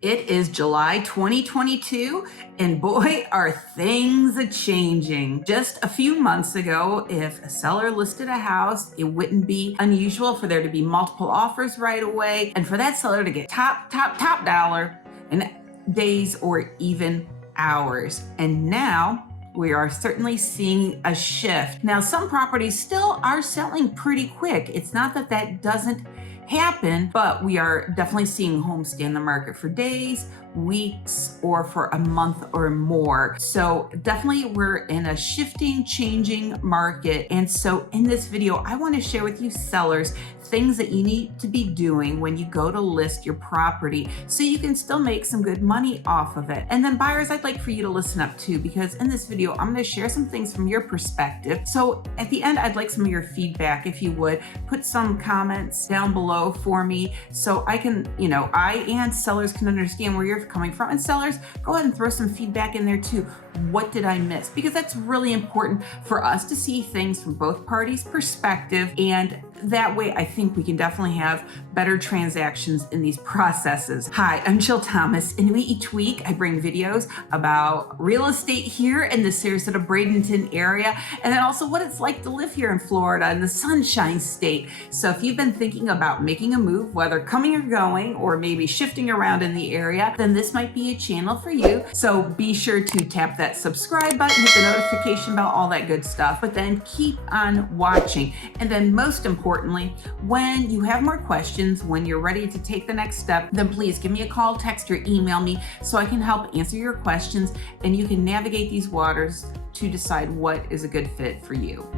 It is July 2022, and boy, are things a-changing. Just a few months ago, if a seller listed a house, it wouldn't be unusual for there to be multiple offers right away, and for that seller to get top dollar in days or even hours. And now, we are certainly seeing a shift. Now, some properties still are selling pretty quick. It's not that that doesn't happen, but we are definitely seeing homes stay on the market for days, weeks, or for a month or more. So definitely we're in a shifting, changing market. And so in this video, I want to share with you sellers things that you need to be doing when you go to list your property so you can still make some good money off of it. And then buyers, I'd like for you to listen up too, because in this video, I'm going to share some things from your perspective. So at the end, I'd like some of your feedback. If you would, put some comments down below for me so I can, I and sellers can understand where you're coming from. And sellers, go ahead and throw some feedback in there too. What did I miss? Because that's really important for us to see things from both parties' perspective, and that way I think we can definitely have better transactions in these processes. Hi, I'm Jill Thomas, and each week I bring videos about real estate here in the Sarasota Bradenton area, and then also what it's like to live here in Florida in the Sunshine State. So if you've been thinking about making a move, whether coming or going, or maybe shifting around in the area, then this might be a channel for you. So be sure to tap that subscribe button, hit the notification bell, all that good stuff, but then keep on watching. And then most importantly, when you have more questions, when you're ready to take the next step, then please give me a call, text, or email me so I can help answer your questions and you can navigate these waters to decide what is a good fit for you.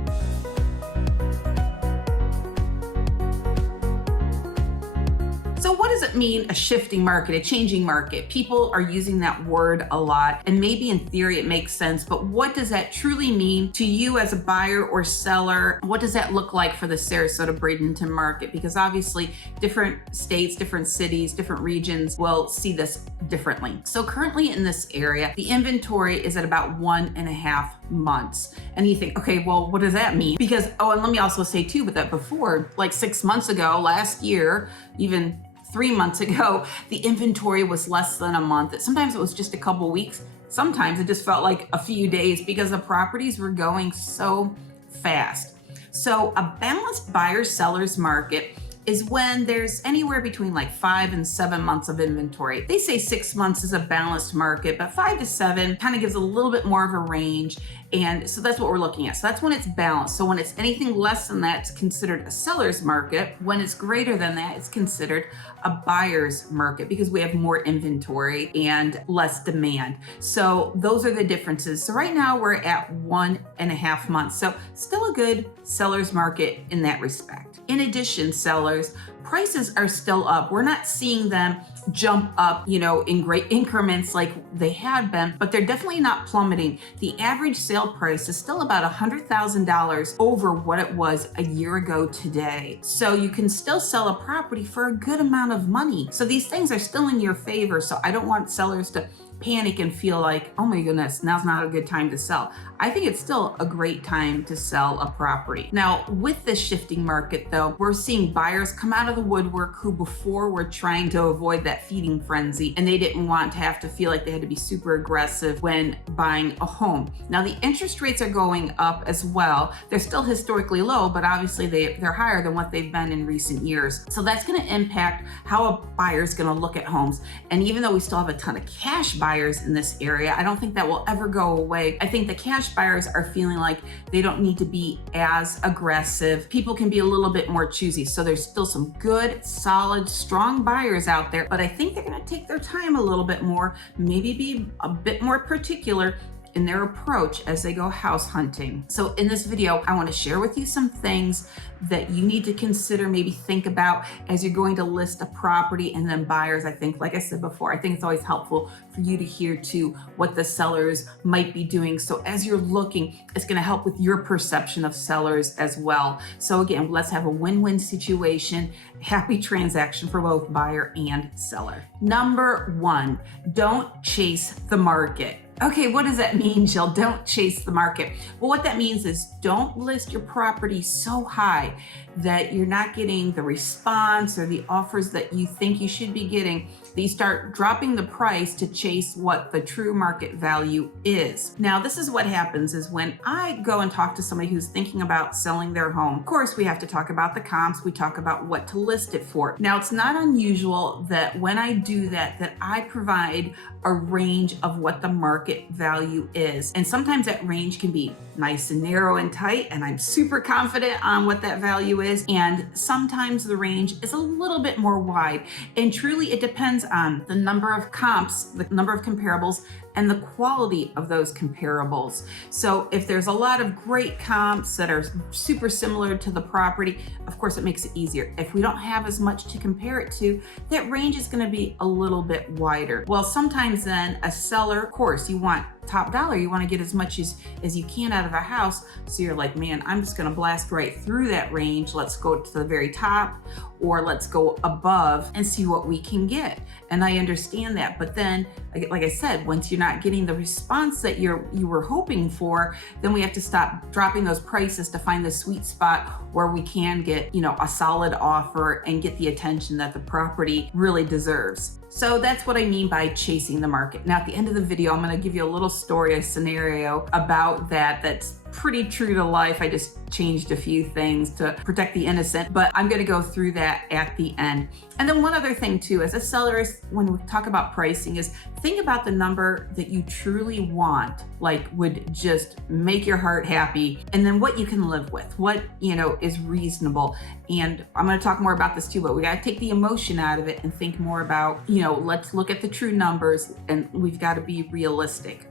So what does it mean, a shifting market, a changing market? People are using that word a lot, and maybe in theory it makes sense, but what does that truly mean to you as a buyer or seller? What does that look like for the Sarasota Bradenton market? Because obviously different states, different cities, different regions will see this differently. So currently in this area, the inventory is at about 1.5 months. And you think, okay, well, what does that mean? Because, and let me also say too, but that before, like 6 months ago, last year, even 3 months ago, the inventory was less than a month. Sometimes it was just a couple weeks. Sometimes it just felt like a few days because the properties were going so fast. So a balanced buyer-seller's market is when there's anywhere between like 5 and 7 months of inventory. They say 6 months is a balanced market, but 5 to 7 kind of gives a little bit more of a range. And so that's what we're looking at. So that's when it's balanced. So when it's anything less than that, it's considered a seller's market. When it's greater than that, it's considered a buyer's market because we have more inventory and less demand. So those are the differences. So right now we're at 1.5 months. So still a good seller's market in that respect. In addition, sellers, prices are still up. We're not seeing them jump up, in great increments like they had been, but they're definitely not plummeting. The average sale price is still about $100,000 over what it was a year ago today. So you can still sell a property for a good amount of money. So these things are still in your favor. So I don't want sellers to panic and feel like, oh my goodness, now's not a good time to sell. I think it's still a great time to sell a property. Now, with this shifting market though, we're seeing buyers come out of the woodwork who before were trying to avoid that feeding frenzy, and they didn't want to have to feel like they had to be super aggressive when buying a home. Now, the interest rates are going up as well. They're still historically low, but obviously they're higher than what they've been in recent years. So that's gonna impact how a buyer's gonna look at homes. And even though we still have a ton of cash buyers in this area, I don't think that will ever go away. I think the cash buyers are feeling like they don't need to be as aggressive. People can be a little bit more choosy. So there's still some good, solid, strong buyers out there, but I think they're gonna take their time a little bit more, maybe be a bit more particular in their approach as they go house hunting. So in this video, I want to share with you some things that you need to consider, maybe think about as you're going to list a property. And then buyers, I think, like I said before, I think it's always helpful for you to hear too what the sellers might be doing. So as you're looking, it's going to help with your perception of sellers as well. So again, let's have a win-win situation, happy transaction for both buyer and seller. Number one, don't chase the market. Okay, what does that mean, Jill? Don't chase the market. Well, what that means is don't list your property so high that you're not getting the response or the offers that you think you should be getting, that you start dropping the price to chase what the true market value is. Now, this is what happens is when I go and talk to somebody who's thinking about selling their home, of course, we have to talk about the comps, we talk about what to list it for. Now, it's not unusual that when I do that I provide a range of what the market value is. And sometimes that range can be nice and narrow and tight, and I'm super confident on what that value is. And sometimes the range is a little bit more wide. And truly, it depends on the number of comps, the number of comparables, and the quality of those comparables. So if there's a lot of great comps that are super similar to the property, of course it makes it easier. If we don't have as much to compare it to, that range is going to be a little bit wider. Well, sometimes then a seller, of course, you want top dollar, you want to get as much as you can out of a house. So you're like, man, I'm just going to blast right through that range. Let's go to the very top, or let's go above and see what we can get. And I understand that. But then, like I said, once you're not getting the response that you were hoping for, then we have to stop dropping those prices to find the sweet spot where we can get, a solid offer and get the attention that the property really deserves. So that's what I mean by chasing the market. Now, at the end of the video, I'm going to give you a little story, a scenario about that's pretty true to life. I just changed a few things to protect the innocent, but I'm going to go through that at the end. And then one other thing too, as a seller, when we talk about pricing, is think about the number that you truly want, like would just make your heart happy, and then what you can live with, what, is reasonable. And I'm going to talk more about this too, but we got to take the emotion out of it and think more about, let's look at the true numbers, and we've got to be realistic.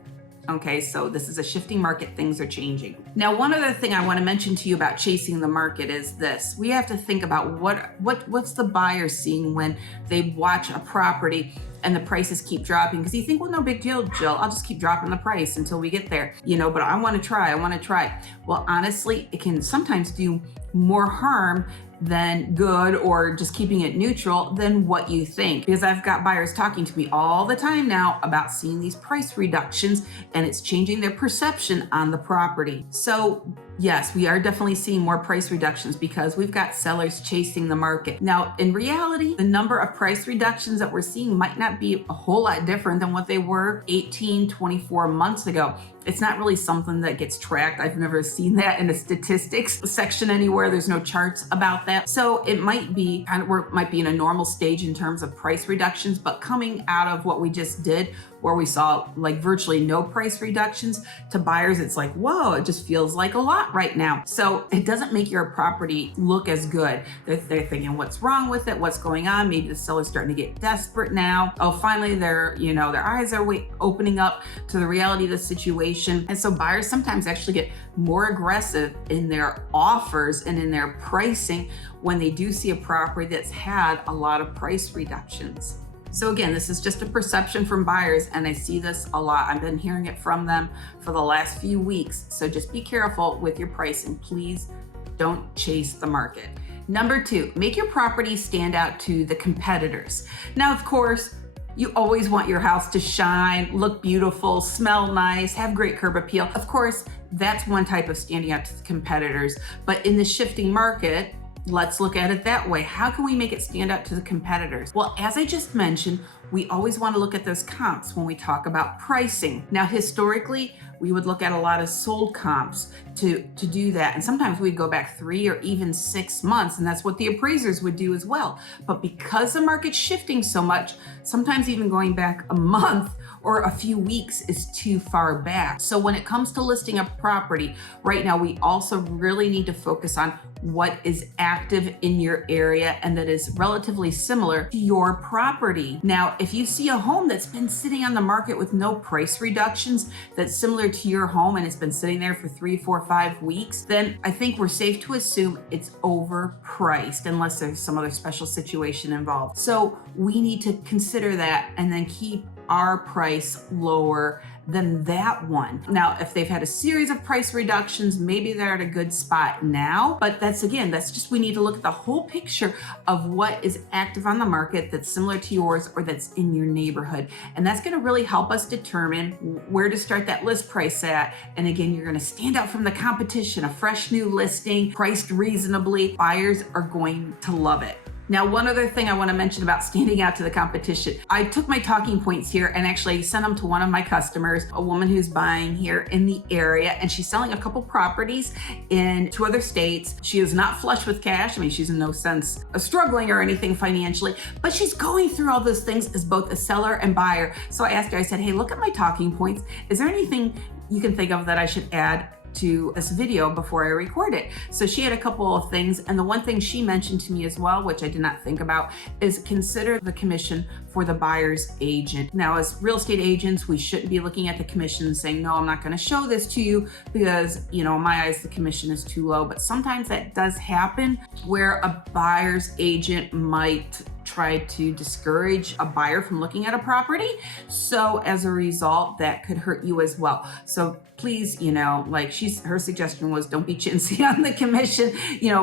Okay, so this is a shifting market, things are changing. Now, one other thing I want to mention to you about chasing the market is this. We have to think about what's the buyer seeing when they watch a property and the prices keep dropping, because you think, well, no big deal, Jill, I'll just keep dropping the price until we get there, but I want to try. Well, honestly, it can sometimes do more harm than good, or just keeping it neutral than what you think. Because I've got buyers talking to me all the time now about seeing these price reductions, and it's changing their perception on the property. So yes, we are definitely seeing more price reductions because we've got sellers chasing the market. Now, in reality, the number of price reductions that we're seeing might not be a whole lot different than what they were 18, 24 months ago. It's not really something that gets tracked. I've never seen that in the statistics section anywhere. There's no charts about that. So it might be in a normal stage in terms of price reductions, but coming out of what we just did, where we saw like virtually no price reductions, to buyers, it's like, whoa, it just feels like a lot right now. So it doesn't make your property look as good. They're thinking, what's wrong with it? What's going on? Maybe the seller's starting to get desperate now. Oh, finally their eyes are opening up to the reality of the situation. And so buyers sometimes actually get more aggressive in their offers and in their pricing when they do see a property that's had a lot of price reductions. So again, this is just a perception from buyers, and I see this a lot. I've been hearing it from them for the last few weeks. So just be careful with your pricing. Please don't chase the market. Number 2, make your property stand out to the competitors. Now, of course, you always want your house to shine, look beautiful, smell nice, have great curb appeal. Of course, that's one type of standing out to the competitors. But in the shifting market, let's look at it that way. How can we make it stand out to the competitors? Well, as I just mentioned, we always want to look at those comps when we talk about pricing. Now, historically, we would look at a lot of sold comps to do that. And sometimes we'd go back 3 or even 6 months, and that's what the appraisers would do as well. But because the market's shifting so much, sometimes even going back a month or a few weeks is too far back. So when it comes to listing a property, right now, we also really need to focus on what is active in your area and that is relatively similar to your property. Now, if you see a home that's been sitting on the market with no price reductions that's similar to your home and it's been sitting there for 3, 4, 5 weeks, then I think we're safe to assume it's overpriced unless there's some other special situation involved. So we need to consider that and then keep our price lower than that one. Now, if they've had a series of price reductions, maybe they're at a good spot now, but that's just, we need to look at the whole picture of what is active on the market that's similar to yours or that's in your neighborhood. And that's gonna really help us determine where to start that list price at. And again, you're gonna stand out from the competition, a fresh new listing, priced reasonably. Buyers are going to love it. Now, one other thing I want to mention about standing out to the competition. I took my talking points here and actually sent them to one of my customers, a woman who's buying here in the area, and she's selling a couple properties in 2 other states. She is not flush with cash. I mean, she's in no sense struggling or anything financially, but she's going through all those things as both a seller and buyer. So I asked her, I said, hey, look at my talking points. Is there anything you can think of that I should add to this video before I record it? So she had a couple of things, and the one thing she mentioned to me as well, which I did not think about, is consider the commission for the buyer's agent. Now, as real estate agents, we shouldn't be looking at the commission and saying, no, I'm not going to show this to you because, in my eyes, the commission is too low. But sometimes that does happen where a buyer's agent might try to discourage a buyer from looking at a property. So as a result, that could hurt you as well. So please, her suggestion was don't be chintzy on the commission,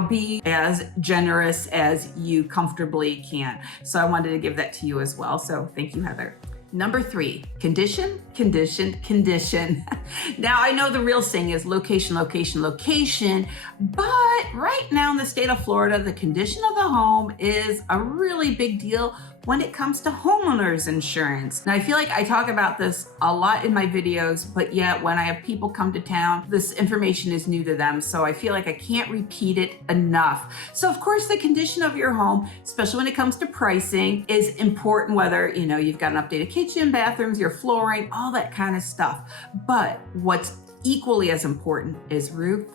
be as generous as you comfortably can. So I wanted to give that to you as well. So thank you, Heather. Number 3, condition, condition, condition. Now, I know the real saying is location, location, location, but right now in the state of Florida, the condition of the home is a really big deal when it comes to homeowners insurance. Now, I feel like I talk about this a lot in my videos, but yet when I have people come to town, this information is new to them. So I feel like I can't repeat it enough. So of course, the condition of your home, especially when it comes to pricing, is important, whether, you've got an updated kitchen, bathrooms, your flooring, all that kind of stuff. But what's equally as important is roof,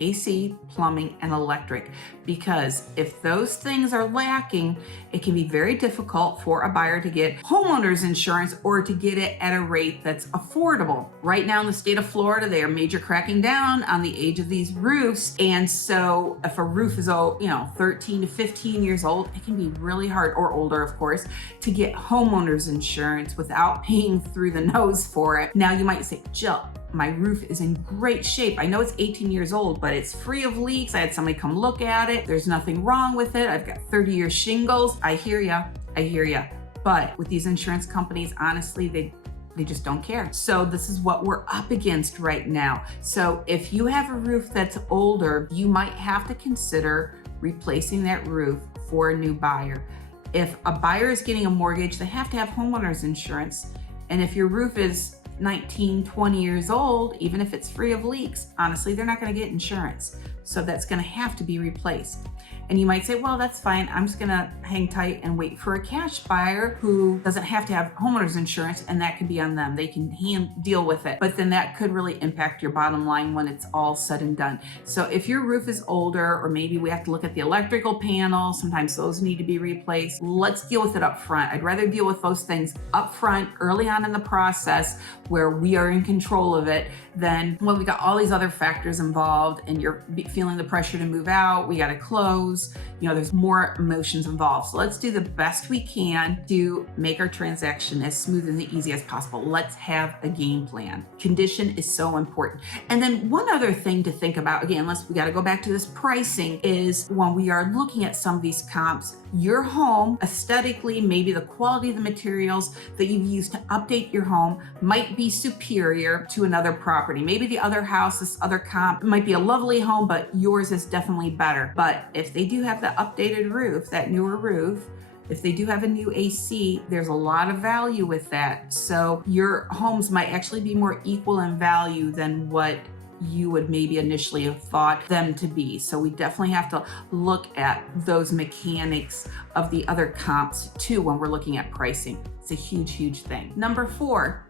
AC, plumbing, and electric, because if those things are lacking, it can be very difficult for a buyer to get homeowners insurance or to get it at a rate that's affordable. Right now in the state of Florida, they are major cracking down on the age of these roofs. And so if a roof is 13 to 15 years old, it can be really hard, or older, of course, to get homeowners insurance without paying through the nose for it. Now you might say, Jill, my roof is in great shape. I know it's 18 years old, but it's free of leaks. I had somebody come look at it. There's nothing wrong with it. I've got 30-year shingles. I hear ya. But with these insurance companies, honestly, they just don't care. So this is what we're up against right now. So if you have a roof that's older, you might have to consider replacing that roof for a new buyer. If a buyer is getting a mortgage, they have to have homeowners insurance. And if your roof is 19, 20 years old, even if it's free of leaks, honestly, they're not going to get insurance. So that's going to have to be replaced. And you might say, well, that's fine. I'm just going to hang tight and wait for a cash buyer who doesn't have to have homeowners insurance, and that could be on them. They can deal with it. But then that could really impact your bottom line when it's all said and done. So if your roof is older, or maybe we have to look at the electrical panel, sometimes those need to be replaced. Let's deal with it up front. I'd rather deal with those things up front, early on in the process, where we are in control of it, than when we got all these other factors involved and you're feeling the pressure to move out, we got to close. There's more emotions involved. So let's do the best we can to make our transaction as smooth and easy as possible. Let's have a game plan. Condition is so important. And then one other thing to think about, again, we got to go back to this pricing, is when we are looking at some of these comps, your home aesthetically, maybe the quality of the materials that you've used to update your home might be superior to another property. Maybe the other house, this other comp, might be a lovely home, but yours is definitely better. But if they do have the updated roof, that newer roof, if they do have a new AC, there's a lot of value with that. So your homes might actually be more equal in value than what you would maybe initially have thought them to be. So we definitely have to look at those mechanics of the other comps too when we're looking at pricing. It's a huge, huge thing. Number 4,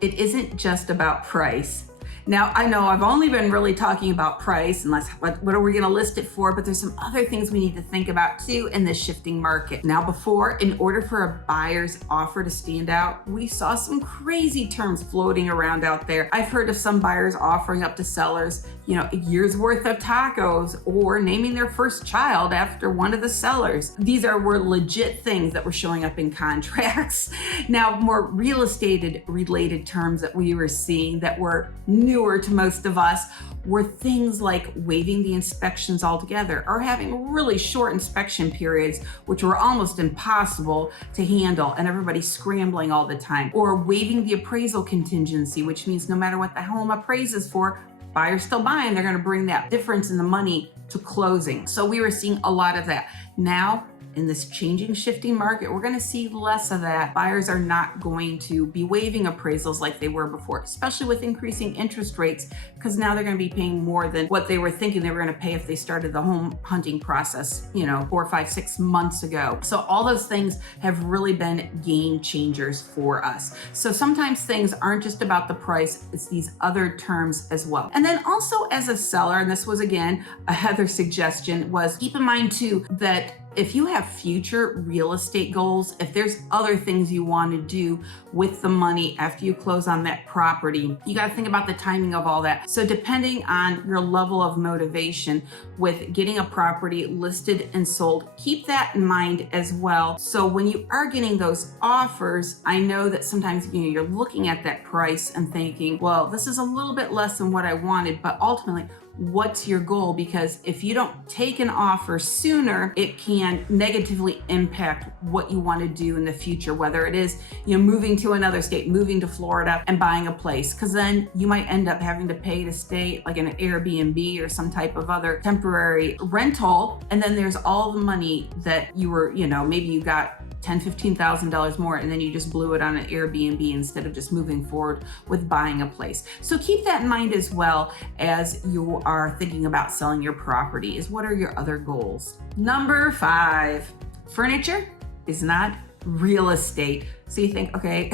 it isn't just about price. Now, I know I've only been really talking about price, unless what are we going to list it for, but there's some other things we need to think about too in this shifting market. Now, before, in order for a buyer's offer to stand out, we saw some crazy terms floating around out there. I've heard of some buyers offering up to sellers, a year's worth of tacos, or naming their first child after one of the sellers. These were legit things that were showing up in contracts. Now, more real estate related terms that we were seeing that were newer to most of us were things like waiving the inspections altogether, or having really short inspection periods, which were almost impossible to handle and everybody scrambling all the time, or waiving the appraisal contingency, which means no matter what the home appraises for, buyer's still buying, they're going to bring that difference in the money to closing. So we were seeing a lot of that. Now, in this changing, shifting market, we're going to see less of that. Buyers are not going to be waiving appraisals like they were before, especially with increasing interest rates, because now they're going to be paying more than what they were thinking they were going to pay if they started the home hunting process, 4, 5, 6 months ago. So all those things have really been game changers for us. So sometimes things aren't just about the price, it's these other terms as well. And then also as a seller, and this was again a Heather suggestion, was keep in mind too that if you have future real estate goals, if there's other things you want to do with the money after you close on that property, you got to think about the timing of all that. So depending on your level of motivation with getting a property listed and sold, keep that in mind as well. So when you are getting those offers, I know that sometimes you're looking at that price and thinking, well, this is a little bit less than what I wanted, but ultimately, what's your goal? Because if you don't take an offer sooner, it can negatively impact what you want to do in the future, whether it is, moving to another state, moving to Florida and buying a place, because then you might end up having to pay to stay like in an Airbnb or some type of other temporary rental. And then there's all the money that you were, maybe you got $10,000, $15,000 more, and then you just blew it on an Airbnb instead of just moving forward with buying a place. So keep that in mind as well as you are thinking about selling your property. Is what are your other goals? Number 5, furniture is not real estate. So you think, okay,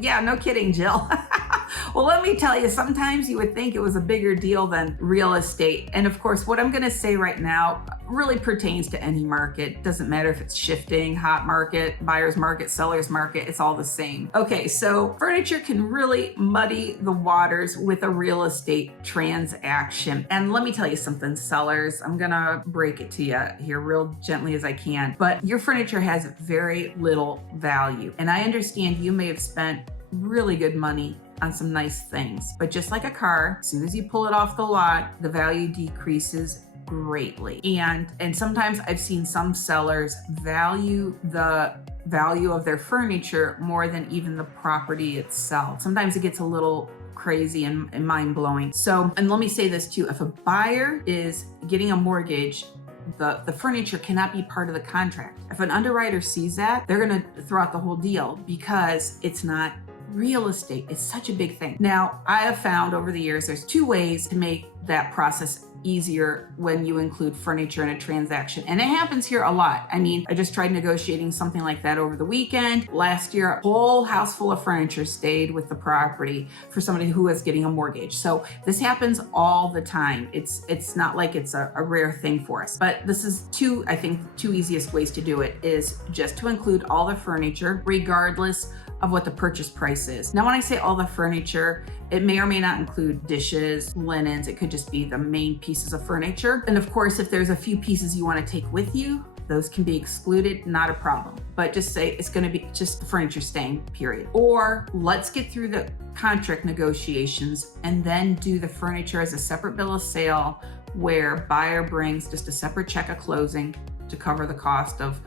yeah, no kidding, Jill. Well, let me tell you, sometimes you would think it was a bigger deal than real estate. And of course, what I'm going to say right now really pertains to any market. Doesn't matter if it's shifting, hot market, buyer's market, seller's market, it's all the same. Okay, so furniture can really muddy the waters with a real estate transaction. And let me tell you something, sellers, I'm going to break it to you here real gently as I can, but your furniture has very little value. And I understand you may have spent really good money on some nice things, but just like a car, as soon as you pull it off the lot, the value decreases greatly. And sometimes I've seen some sellers value the value of their furniture more than even the property itself. Sometimes it gets a little crazy and mind-blowing. So, and let me say this too, if a buyer is getting a mortgage, the furniture cannot be part of the contract. If an underwriter sees that, they're going to throw out the whole deal because it's not real estate. It's such a big thing. Now, I have found over the years, there's 2 ways to make that process easier when you include furniture in a transaction. And it happens here a lot. I mean, I just tried negotiating something like that over the weekend. Last year, a whole house full of furniture stayed with the property for somebody who was getting a mortgage. So this happens all the time. It's not like it's a rare thing for us. But this is two easiest ways to do it is just to include all the furniture, regardless of what the purchase price is. Now, when I say all the furniture, it may or may not include dishes, linens. It could just be the main pieces of furniture. And of course, if there's a few pieces you want to take with you, those can be excluded, not a problem. But just say it's going to be just the furniture staying, period. Or let's get through the contract negotiations and then do the furniture as a separate bill of sale where buyer brings just a separate check at closing to cover the cost of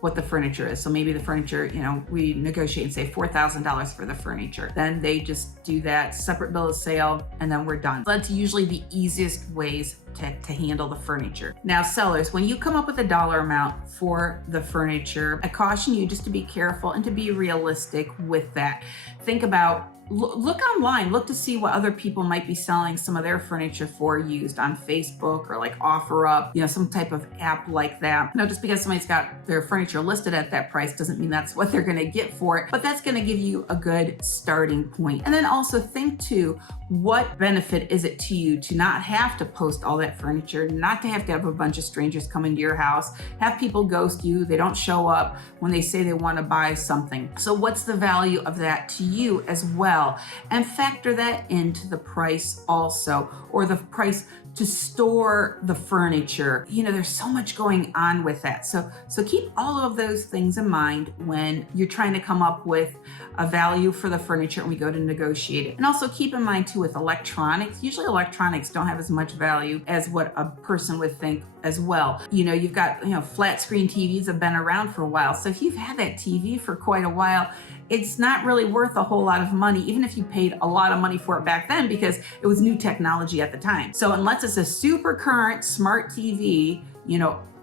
what the furniture is. So maybe the furniture, we negotiate and say $4,000 for the furniture. Then they just do that separate bill of sale and then we're done. That's usually the easiest ways to handle the furniture. Now, sellers, when you come up with a dollar amount for the furniture, I caution you just to be careful and to be realistic with that. Think about, look online, look to see what other people might be selling some of their furniture for used on Facebook or like OfferUp, some type of app like that. Just because somebody's got their furniture listed at that price doesn't mean that's what they're going to get for it, but that's going to give you a good starting point. And then also think too, what benefit is it to you to not have to post all that furniture, not to have a bunch of strangers come into your house, have people ghost you, they don't show up when they say they want to buy something. So what's the value of that to you as well? And factor that into the price also, or the price to store the furniture. There's so much going on with that. So keep all of those things in mind when you're trying to come up with a value for the furniture and we go to negotiate it. And also keep in mind too, with electronics, usually electronics don't have as much value as what a person would think as well. You've got, flat screen TVs have been around for a while. So if you've had that TV for quite a while, it's not really worth a whole lot of money, even if you paid a lot of money for it back then, because it was new technology at the time. So unless it's a super current smart TV,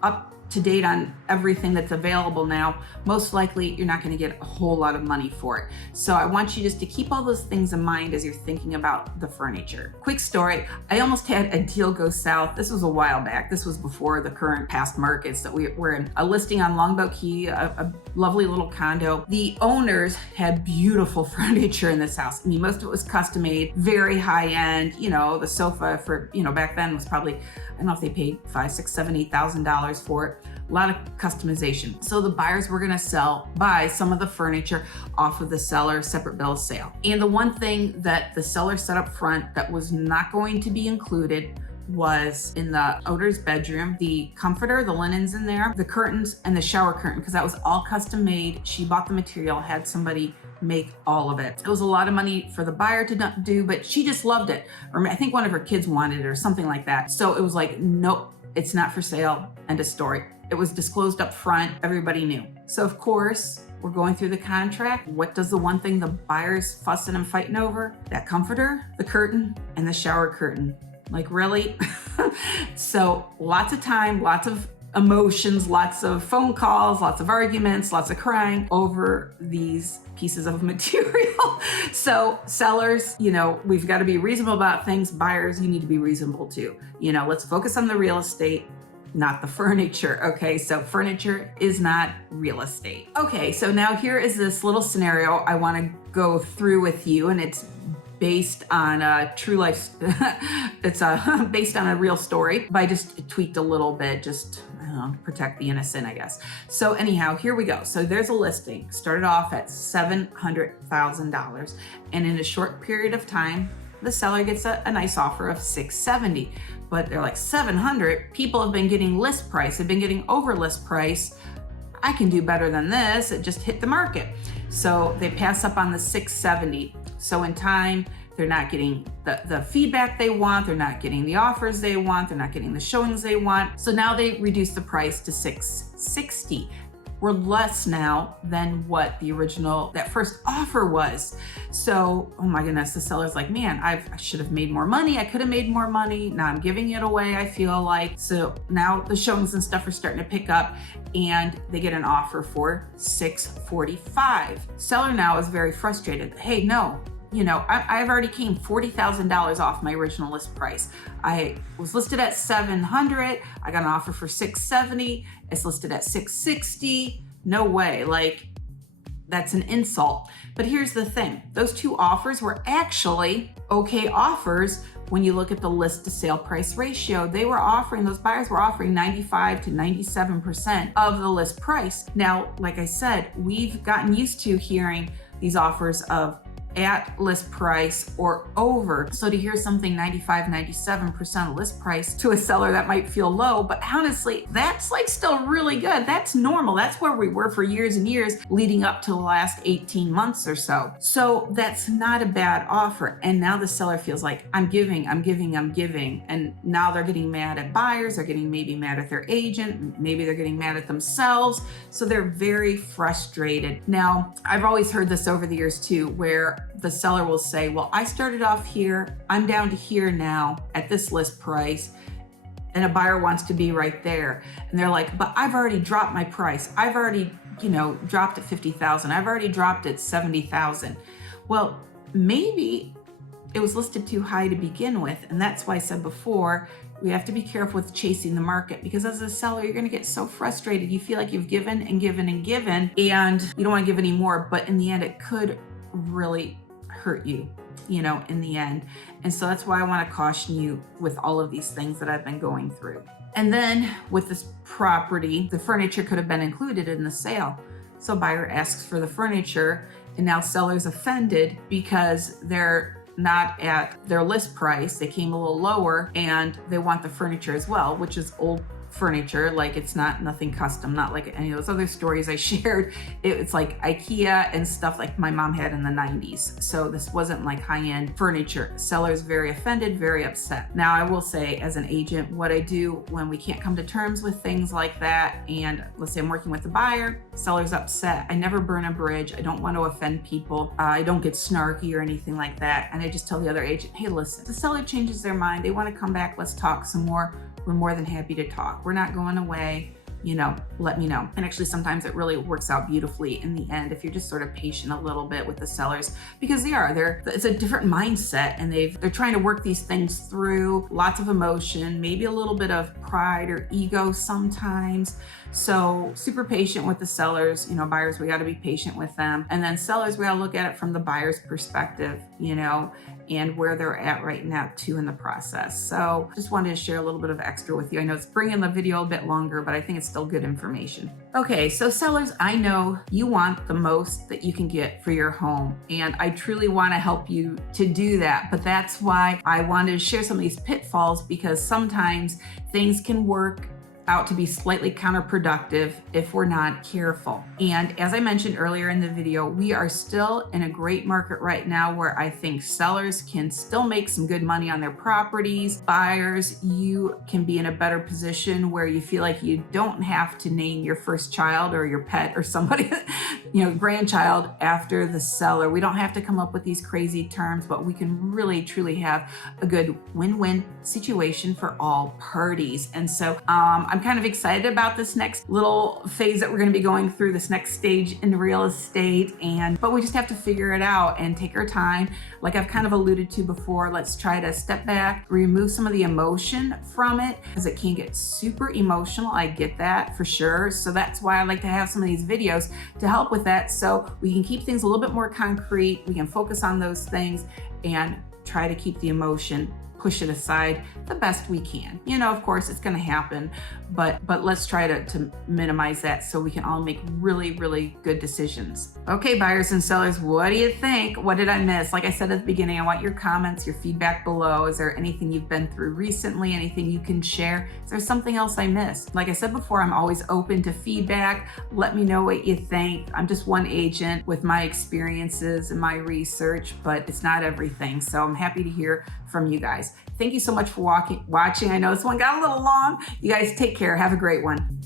up to date on everything that's available now, most likely you're not going to get a whole lot of money for it. So I want you just to keep all those things in mind as you're thinking about the furniture. Quick story, I almost had a deal go south. This was a while back. This was before the current past markets that we were in. A listing on Longboat Key, a lovely little condo. The owners had beautiful furniture in this house. Most of it was custom made, very high end. The sofa for, back then was probably, I don't know if they paid $5,000, $6,000, $7,000, $8,000 for it. A lot of customization. So the buyers were going to buy some of the furniture off of the seller, separate bill of sale. And the one thing that the seller said up front that was not going to be included was in the owner's bedroom, the comforter, the linens in there, the curtains, and the shower curtain, because that was all custom made. She bought the material, had somebody make all of it. It was a lot of money for the buyer to do, but she just loved it. Or I think one of her kids wanted it or something like that. So it was like, nope, it's not for sale, end of story. It was disclosed up front, everybody knew. So of course, we're going through the contract. What does the one thing the buyer's fussing and fighting over? That comforter, the curtain, and the shower curtain. Like, really? So lots of time, lots of emotions, lots of phone calls, lots of arguments, lots of crying over these pieces of material. So sellers, we've got to be reasonable about things. Buyers, you need to be reasonable too. Let's focus on the real estate, not the furniture. Okay, so furniture is not real estate. Okay, so now here is this little scenario I want to go through with you, and it's based on a true life. It's based on a real story, but I just tweaked a little bit, just to protect the innocent, I guess. So anyhow, here we go. So there's a listing, started off at $700,000, and in a short period of time, the seller gets a nice offer of $670,000. But they're like, 700? People have been getting list price, have been getting over list price. I can do better than this. It just hit the market. So they pass up on the $670,000. So in time, they're not getting the feedback they want. They're not getting the offers they want. They're not getting the showings they want. So now they reduce the price to $660,000. We're less now than what the original, that first offer was. So, oh my goodness, the seller's like, man, I should have made more money. I could have made more money. Now I'm giving it away, I feel like. So now the showings and stuff are starting to pick up, and they get an offer for $645,000. Seller now is very frustrated. Hey, no, I've already came $40,000 off my original list price. I was listed at $700,000. I got an offer for $670,000. It's listed at $660,000. No way. Like, that's an insult. But here's the thing. Those two offers were actually okay offers when you look at the list to sale price ratio. Those buyers were offering 95 to 97% of the list price. Now, like I said, we've gotten used to hearing these offers of at list price or over. So to hear something 95, 97% list price to a seller, that might feel low, but honestly, that's like still really good. That's normal. That's where we were for years and years leading up to the last 18 months or so. So that's not a bad offer. And now the seller feels like, I'm giving. And now they're getting mad at buyers. They're getting maybe mad at their agent. Maybe they're getting mad at themselves. So they're very frustrated. Now, I've always heard this over the years too, where the seller will say, well, I started off here, I'm down to here now at this list price. and a buyer wants to be right there. And they're like, but I've already dropped my price. I've already, dropped it 50,000. I've already dropped it 70,000. Well, maybe it was listed too high to begin with. And that's why I said before, we have to be careful with chasing the market, because as a seller, you're going to get so frustrated. You feel like you've given and given and given, and you don't want to give any more, but in the end, it could really hurt you, in the end. And so that's why I want to caution you with all of these things that I've been going through. And then with this property, the furniture could have been included in the sale. So buyer asks for the furniture, and now seller's offended because they're not at their list price. They came a little lower and they want the furniture as well, which is old furniture. Like, it's nothing custom, not like any of those other stories I shared. It's like IKEA and stuff like my mom had in the 90s. So this wasn't like high-end furniture. Seller's very offended, very upset. Now, I will say, as an agent, what I do when we can't come to terms with things like that, and let's say I'm working with the buyer, seller's upset, I never burn a bridge. I don't want to offend people. I don't get snarky or anything like that. And I just tell the other agent, hey, listen, the seller changes their mind. They want to come back. Let's talk some more. We're more than happy to talk. We're not going away. Let me know. And actually, sometimes it really works out beautifully in the end if you're just sort of patient a little bit with the sellers, because it's a different mindset, and they're trying to work these things through, lots of emotion, maybe a little bit of pride or ego sometimes. So super patient with the sellers. Buyers, we got to be patient with them. And then sellers, we got to look at it from the buyer's perspective, and where they're at right now too in the process. So just wanted to share a little bit of extra with you. I know it's bringing the video a bit longer, but I think it's still good information. Okay, so sellers, I know you want the most that you can get for your home, and I truly want to help you to do that. But that's why I wanted to share some of these pitfalls, because sometimes things can work out to be slightly counterproductive if we're not careful. And as I mentioned earlier in the video, we are still in a great market right now where I think sellers can still make some good money on their properties. Buyers, you can be in a better position where you feel like you don't have to name your first child or your pet or somebody, grandchild after the seller. We don't have to come up with these crazy terms, but we can really truly have a good win-win situation for all parties. And so I'm kind of excited about this next little phase that we're going to be going through, this next stage in real estate. But we just have to figure it out and take our time. Like I've kind of alluded to before, let's try to step back, remove some of the emotion from it, because it can get super emotional. I get that for sure. So that's why I like to have some of these videos to help with that, so we can keep things a little bit more concrete. We can focus on those things and try to keep the emotion, push it aside the best we can. Of course, it's going to happen, but let's try to minimize that so we can all make really, really good decisions. Okay, buyers and sellers, what do you think? What did I miss? Like I said at the beginning, I want your comments, your feedback below. Is there anything you've been through recently? Anything you can share? Is there something else I missed? Like I said before, I'm always open to feedback. Let me know what you think. I'm just one agent with my experiences and my research, but it's not everything. So I'm happy to hear from you guys. Thank you so much for watching. I know this one got a little long. You guys take care. Have a great one.